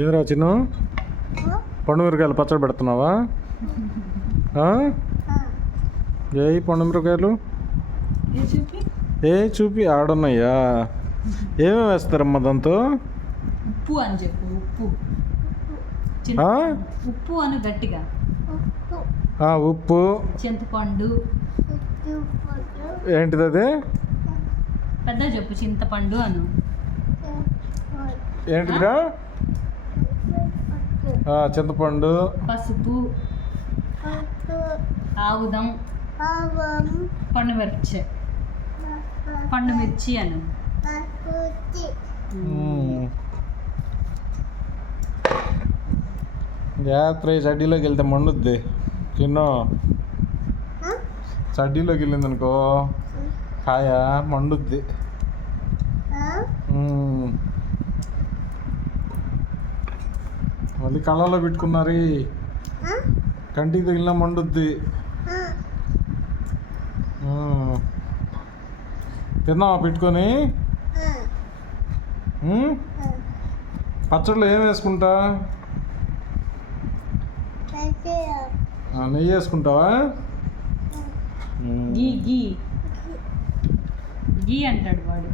ఏదిరా చిన్న పండు మిరకాయలు పచ్చడి పెడుతున్నావా? ఏ పండు మిరకాయలు చూపి ఆడున్నాయా? ఏమేమి వేస్తారమ్మా దాంతో? ఉప్పు అని చెప్పు. ఉప్పు ఉప్పు అని గట్టిగా. ఉప్పు, చింతపండు. ఏంటిది అది? పెద్ద చెప్పు. చింతపండు అను. ఏంటిదిరా? చింతపండు, పసుపు, ఆవుదం, పండు మిర్చి అను. జాగ్రత్త, చడ్డీలోకి వెళ్తే మండుద్ది. చిన్న చడ్డీలోకి వెళ్ళింది అనుకో కాయ మండుద్ది. మళ్ళీ కళ్ళలో పెట్టుకున్నారు, కంటికి తగిలిన మండుద్ది. తిన్నావా పెట్టుకొని? పచ్చడిలో ఏం వేసుకుంటా? నెయ్యి వేసుకుంటావా? గీ అంటాడు వాడు.